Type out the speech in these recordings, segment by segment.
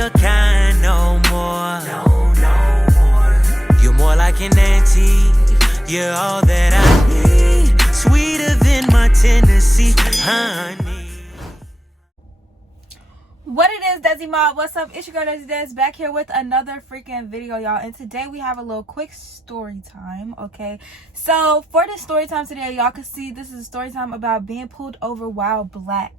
your kind no more. You're more like an auntie. You're all that I need. Sweeter than my Tennessee honey. What it is, Desi Mob? What's up? It's your girl Desi back here with another freaking video, y'all. And today we have a little quick story time, okay? So for this story time today, y'all can see this is a story time about being pulled over while black.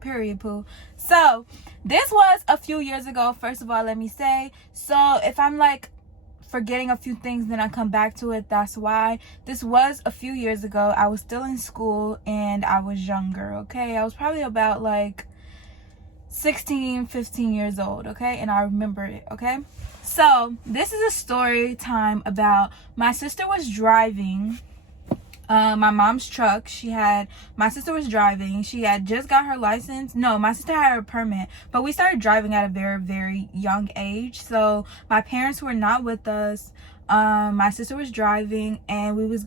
Period, poo. So this was a few years ago, first of all, let me say. So if I'm like forgetting a few things, then I come back to it. That's why. This was a few years ago. I was still in school and I was younger, okay? I was probably about like 16, 15 years old, okay? And I remember it, okay? So this is a story time about my sister was driving my mom's truck. My sister was driving. She had just got her license. No, my sister had her permit, but we started driving at a very, very young age. So my parents were not with us. My sister was driving and we was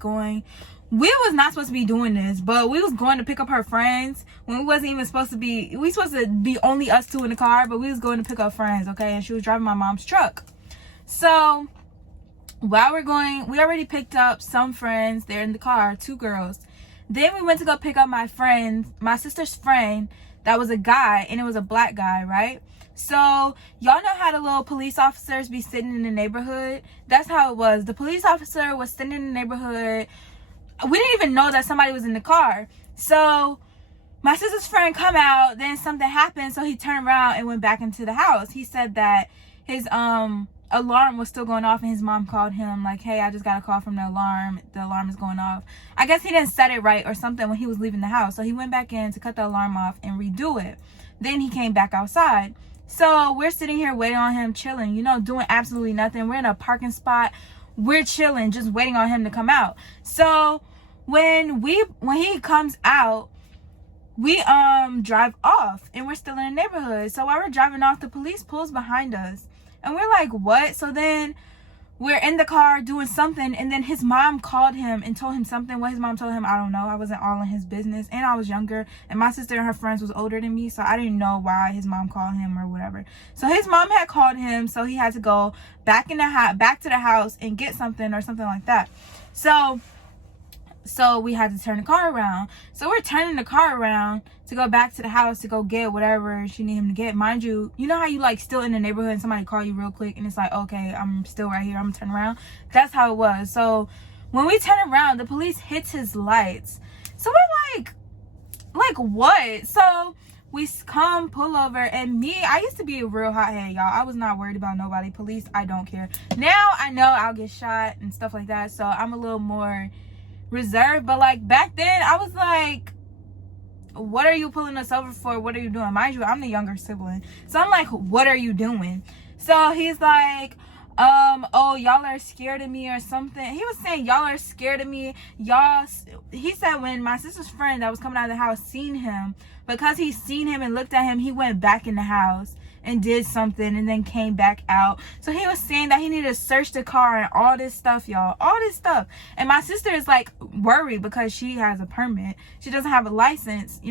not supposed to be doing this, but we was going to pick up her friends when we wasn't even supposed to be. We supposed to be only us two in the car, but we was going to pick up friends, okay? And she was driving my mom's truck. So while we're going, we already picked up some friends. They're in the car, 2 girls. Then we went to go pick up my sister's friend that was a guy, and it was a black guy, right? So y'all know how the little police officers be sitting in the neighborhood? That's how it was. The police officer was sitting in the neighborhood. We didn't even know that somebody was in the car. So my sister's friend come out, then something happened, so he turned around and went back into the house. He said that his alarm was still going off, and his mom called him like, hey, I just got a call from the alarm is going off. I guess he didn't set it right or something when he was leaving the house, so he went back in to cut the alarm off and redo it. Then he came back outside. So we're sitting here waiting on him, chilling, doing absolutely nothing. We're in a parking spot. We're chilling, just waiting on him to come out. So when he comes out, we drive off, and we're still in the neighborhood. So while we're driving off, the police pulls behind us, and we're like, what? So then we're in the car doing something, and then his mom called him and told him something. What his mom told him, I don't know. I wasn't all in his business, and I was younger, and my sister and her friends was older than me, so I didn't know why his mom called him or whatever. So his mom had called him, so he had to go back to the house and get something or something like that. So we had to turn the car around. So we're turning the car around to go back to the house to go get whatever she need him to get. Mind you, you know how you like still in the neighborhood and somebody call you real quick and it's like, okay, I'm still right here, I'm gonna turn around. That's how it was. So when we turn around, the police hits his lights. So we're like what? So we come, pull over, and I used to be a real hothead, y'all. I was not worried about nobody. Police, I don't care. Now I know I'll get shot and stuff like that, so I'm a little more reserved. But like back then, I was like, what are you pulling us over for? What are you doing? Mind you, I'm the younger sibling, so I'm like, what are you doing? So he's like, oh, y'all are scared of me or something. He was saying y'all are scared of me. He said when my sister's friend that was coming out of the house seen him, because he seen him and looked at him, he went back in the house and did something and then came back out. So he was saying that he needed to search the car and all this stuff, y'all. All this stuff. And my sister is like worried because she has a permit. She doesn't have a license,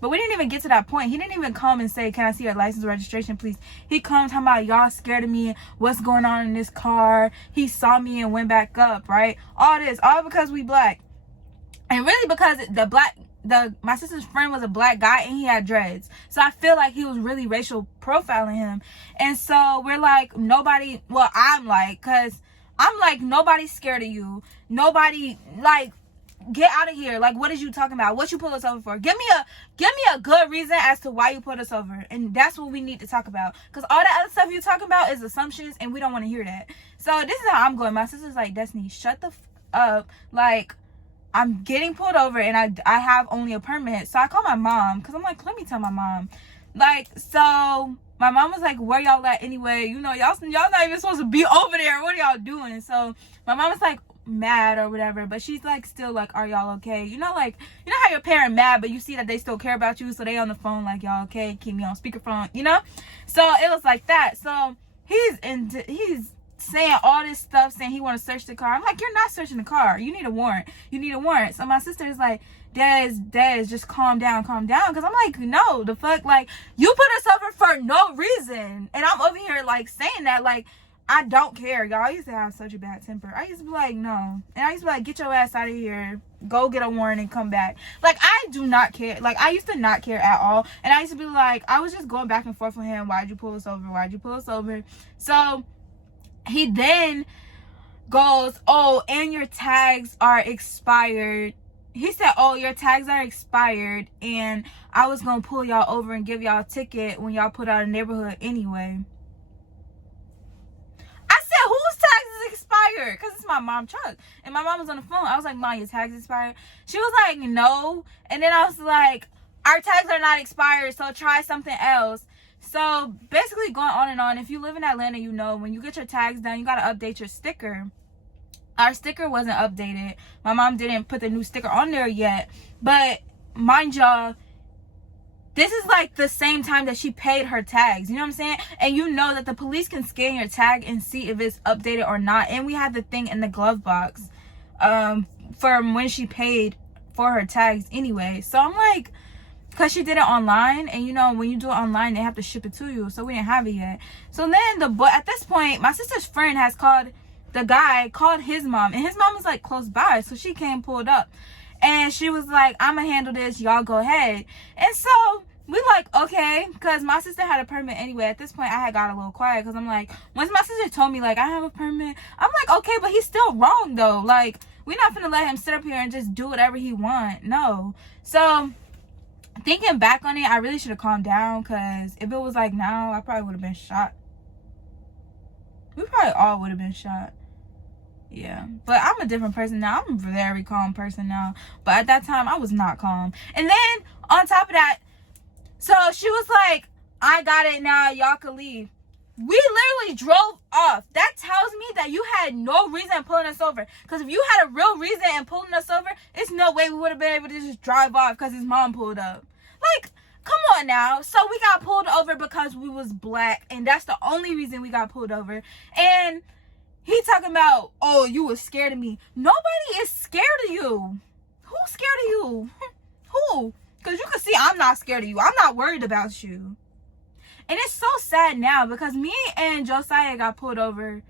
But we didn't even get to that point. He didn't even come and say, can I see your license registration, please? He comes talking about y'all scared of me. What's going on in this car? He saw me and went back up, right? All this, all because we black. And really because my sister's friend was a black guy and he had dreads. So I feel like he was really racial profiling him. And so we're like, I'm like, nobody's scared of you. Nobody, like, get out of here. Like, what is you talking about? What you pull us over for? Give me a good reason as to why you put us over. And that's what we need to talk about. Because all that other stuff you talking about is assumptions and we don't want to hear that. So this is how I'm going. My sister's like, Destiny, shut the up. Like, I'm getting pulled over and I have only a permit. So I call my mom because I'm like, let me tell my mom. Like, so my mom was like, where y'all at anyway? Y'all not even supposed to be over there. What are y'all doing? So my mom was like mad or whatever, but she's like still like, are y'all okay? How your parent mad, but you see that they still care about you, so they on the phone like, y'all okay? Keep me on speakerphone, So it was like that. So he's saying all this stuff, saying he want to search the car. I'm like, you're not searching the car. You need a warrant. So my sister is like, Des, just calm down. Because I'm like, no, the fuck, like, you put us over for no reason. And I'm over here, like, saying that, like, I don't care, y'all. I used to have such a bad temper. I used to be like, no. And I used to be like, get your ass out of here. Go get a warrant and come back. Like, I do not care. Like, I used to not care at all. And I used to be like, I was just going back and forth with him. Why'd you pull us over? So, he then goes, oh, and your tags are expired. He said, oh, your tags are expired, and I was going to pull y'all over and give y'all a ticket when y'all put out a neighborhood anyway. I said, whose tags is expired? Because it's my mom's truck. And my mom was on the phone. I was like, Mom, your tags expired? She was like, no. And then I was like, our tags are not expired, so try something else. So basically going on and on. If you live in Atlanta, you know, when you get your tags done, you got to update your sticker. Our sticker wasn't updated. My mom didn't put the new sticker on there yet. But mind y'all, this is like the same time that she paid her tags. You know what I'm saying? And you know that the police can scan your tag and see if it's updated or not. And we had the thing in the glove box from when she paid for her tags anyway. So I'm like, because she did it online, and you know, when you do it online, they have to ship it to you. So we didn't have it yet. So then at this point, my sister's friend has called, the guy called his mom, and his mom was like close by, so she came, pulled up, and she was like, I'ma handle this, y'all go ahead. And so we like, okay, because my sister had a permit anyway. At this point, I had got a little quiet, because I'm like, once my sister told me like I have a permit, I'm like, okay, but he's still wrong though. Like, we're not gonna let him sit up here and just do whatever he want. No. So thinking back on it, I really should have calmed down, because if it was like now, I probably would have been shot. We probably all would have been shot. Yeah, but I'm a different person now. I'm a very calm person now. But at that time, I was not calm. And then, on top of that, so she was like, I got it now. Y'all can leave. We literally drove off. That tells me that you had no reason in pulling us over. Because if you had a real reason in pulling us over, it's no way we would have been able to just drive off because his mom pulled up. Like, come on now. So we got pulled over because we was black. And that's the only reason we got pulled over. And he talking about, oh, you was scared of me. Nobody is scared of you. Who's scared of you? Who? Because you can see I'm not scared of you. I'm not worried about you. And it's so sad now, because me and Josiah got pulled over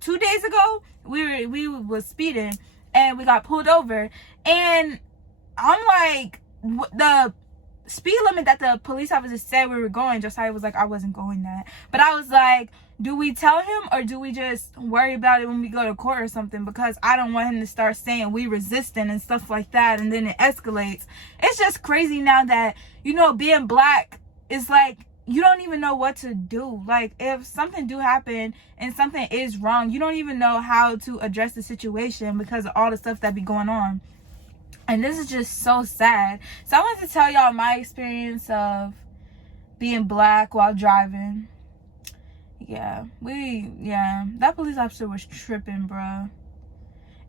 2 days ago. We was speeding and we got pulled over. And I'm like, the speed limit that the police officer said we were going, Josiah was like, I wasn't going that. But I was like, do we tell him, or do we just worry about it when we go to court or something? Because I don't want him to start saying we resisting and stuff like that, and then it escalates. It's just crazy now that, you know, being black is like, you don't even know what to do. Like, if something do happen and something is wrong, you don't even know how to address the situation because of all the stuff that be going on. And this is just so sad. So I wanted to tell y'all my experience of being black while driving. Yeah, that police officer was tripping, bro.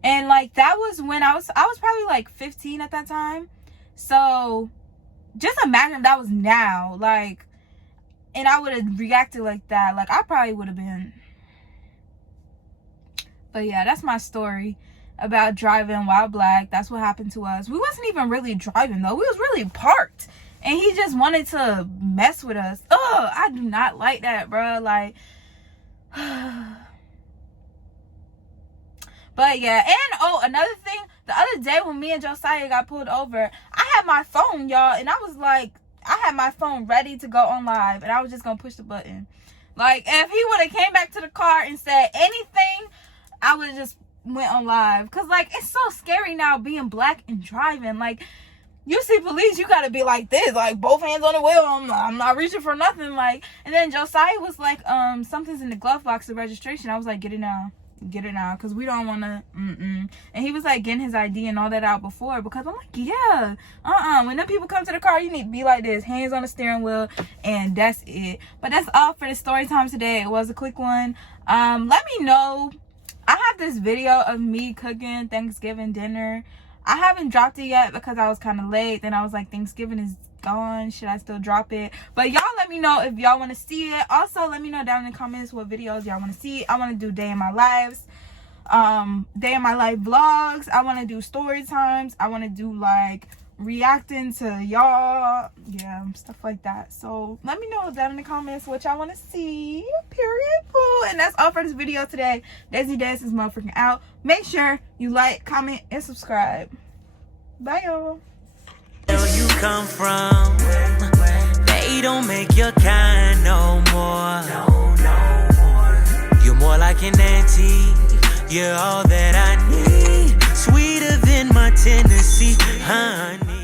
And like, that was when I was probably like 15 at that time. So just imagine that was now, like, and I would have reacted like that. Like, I probably would have been. But yeah, that's my story about driving while black. That's what happened to us. We wasn't even really driving though. We was really parked. And he just wanted to mess with us. Oh, I do not like that, bro. Like, but yeah. And oh, another thing, the other day when me and Josiah got pulled over, I had my phone, y'all, and I was like, I had my phone ready to go on live, and I was just gonna push the button. Like, if he would have came back to the car and said anything, I would have just went on live. Because, like, it's so scary now being black and driving. Like, you see police, you gotta be like this, like both hands on the wheel. I'm not reaching for nothing. Like, and then Josiah was like, something's in the glove box of registration. I was like, get it now, because we don't want to. And he was like getting his ID and all that out before, because I'm like, yeah, when them people come to the car, you need to be like this, hands on the steering wheel, and that's it. But that's all for the story time today. It was a quick one. Let me know. I have this video of me cooking Thanksgiving dinner. I haven't dropped it yet because I was kind of late. Then I was like, Thanksgiving is gone. Should I still drop it? But y'all let me know if y'all want to see it. Also, let me know down in the comments what videos y'all want to see. I want to do day in my life vlogs. I want to do story times. I want to do like reacting to y'all, yeah, stuff like that. So let me know down in the comments what y'all want to see. Period. Poo. And that's all for this video today. Desi Des is motherfucking out. Make sure you like, comment, and subscribe. Bye, y'all. Where you come from, they don't make your kind no more. You're more like an auntie. You're all that I need. Sweeter than my Tennessee honey.